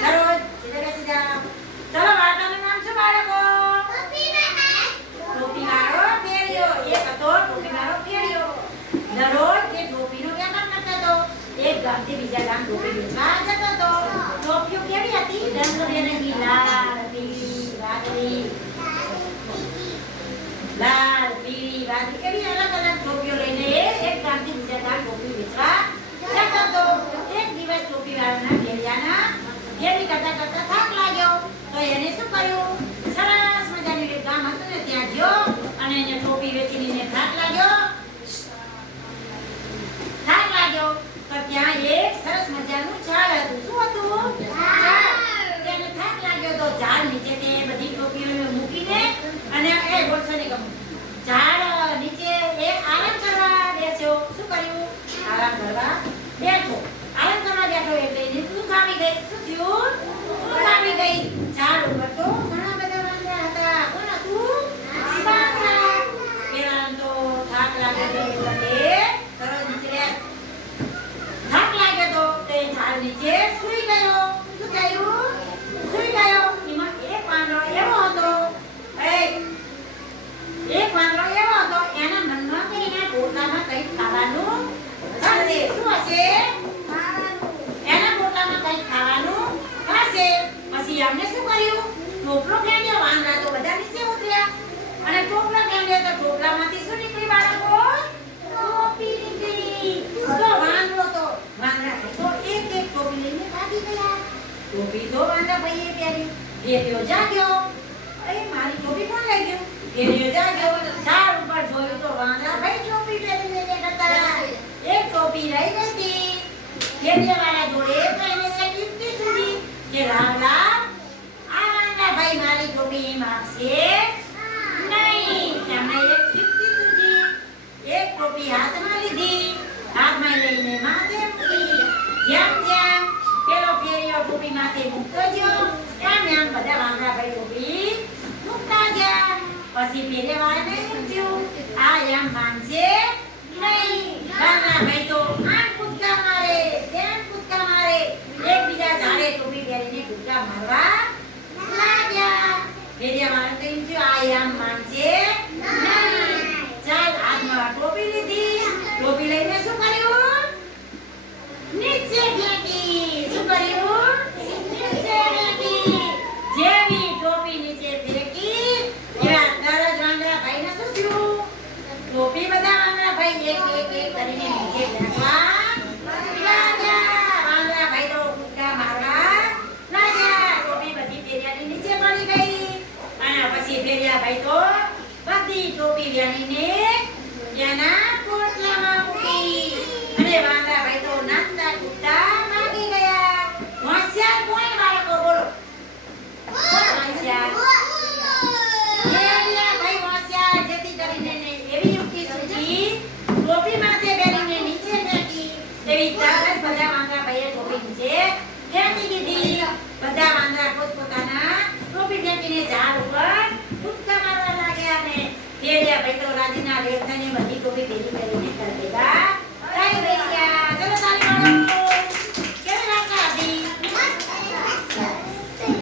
દરરોજ બેસી જાઓ. ચલો વાર્તાનું નામ શું બાળકો? ટોપીવાળો ફેરિયો. એક હતો ટોપીવાળો ફેરિયો. દરરોજ એ ટોપીનો વેપાર કરતો હતો. એક ગામથી બીજા ગામ ટોપી વેચવા જતો હતો. ટોપીઓ કેવી હતી? રંગબેરંગી, લાલ, પીળી, વાદળી, લાલ, પીળી, વાદળી એવી અલગ અલગ ટોપીઓ લઈને એક ગામથી બીજા ગામ ટોપી વેચવા જતો હતો. એક દિવસ ટોપીવાળાના ફેરિયાના ફેરી કરતા કરતા થાક લાગ્યો. તો એને શું કર્યું? સરસ મજાનું એક ગામ હતું ને ત્યાં ગયો અને એને ટોપી વેચીને થાક લાગ્યો. તો ત્યાં એક સરસ મજાનું ઝાડ હતું. શું હતું? ઝાડ. તેને થાક લાગ્યો તો ઝાડ નીચે તે બધી ટોપીઓ મૂકીને અને એ બોલશે ને ગમ ઝાડ નીચે એ આરામ કરવા બેસ્યો. શું કર્યું? આરામ કરવા બેઠો. આરામ કરવા બેઠો એટલે એને ઊંઘ આવી ગઈ. શું થયું? ઊંઘ આવી ગઈ. ઝાડ ઉપર તો ઘણા બધા વાંદરા હતા. કોણ હતું? વાંદરા. પેલા તો થાક લાગ્યો તો એટલે તરત નીચે થાક લાગ્યો તો તે ઝાડ નીચે સૂઈ ગયો. શું થયું? સૂઈ ગયો. એમાં એક વાંદરો એવો હતો. એક વાંદરો એવો હતો એના મનમાં કે એના પોતામાં કંઈક ખાવાનું હશે. શું હશે? એના પોતામાં કંઈક ખાવાનું હશે. પછી એમને શું કર્યું? ટોપલો ફેંક્યો. વાંદરા તો બધા નીચે ઉતર્યા અને ટોપલો ફેંક્યો તો ટોપલામાંથી શું નીકળી બાળકો? ટોપી નીકળી. તો વાંદરો તો વાંદરા તો એક એક ટોપી લઈને ભાગી ગયા. ટોપી તો વાંદરા ભાઈએ પહેરી. ફેરિયો જાગ્યો. મારી ટોપી કોણ લઈ ગયું? ફેરિયો જાગ્યો. ઝાડ ઉપર જોયું તો વાંદરા ભાઈ ટોપી પહેરીને બેઠા હતા. એક ટોપી રહી ગઈ હતી. ફેરિયાવાળા જોડે તો એને એક યુક્તિ સૂઝી કે રામ રામ આ વાંદરા ભાઈ મારી ટોપી માગશે નહીં. તેમણે એક યુક્તિ સૂઝી. એક ટોપી હાથમાં લીધી. હાથમાં લઈને માથે મૂકી. જેમ જેમ પેલો ફેરિયો ટોપી માથે મૂકતો ગયો એમ એમ બધા વાંદરા ભાઈ ટોપી મૂકતા ગયા. પછી ફેરિયાવાળાને પૂછ્યું આ એમ માનશે નહીં. વાંદરા ભાઈ તો આમ કૂદકા મારે તેમ કૂદકા મારે એકબીજા ઝાડે ટોપી પહેરીને કૂદકા મારવા લાગ્યા. ફેરિયાવાળાને કહ્યું આ એમ માનશે નહીં. ચાલ હાથમાં ટોપી લીધી. ટોપી લઈને શું કર્યું? નીચે ફેંકી. શું કર્યું? નીચે ફેંકી. જેવી ટોપી નીચે ફેંકી એવા તરત વાંદરા ભાઈને શું થયું? ટોપી બધા વાંદરા ભાઈ એક એક એક કરીને નીચે ફેંકવા લાગ્યા. વાંદરા ભાઈ તો કૂદકા મારવા લાગ્યા. ટોપી બધી ફેરિયાની નીચે પડી ગઈ અને પછી ફેરિયા ભાઈ તો બધી ટોપી વેણીને એના પોટલામાં મૂકી અને વાંદરા ભાઈ તો નાચતા કૂદતા ભાગી ગયા. હોશિયાર કોણ બાળકો? બોલો કોણ હોશિયાર? ફેરિયા ભાઈ હોશિયાર. જેથી કરીને એવી યુક્તિ સૂઝી ટોપી માથે બેરીને નીચે ફેંકી. એવી તરત બધા વાંદરા ભાઈએ ટોપી નીચે ફેંકી દીધી. બધા વાંદરા પોતપોતાના ટોપી ફેંકીને ઝાડ ઉપર કૂદકા મારવા લાગ્યા અને ફેરિયા ભાઈ તો રાજીના રેખ થઈને બધી ટોપી ભેગી કરીને ઘર ભેગા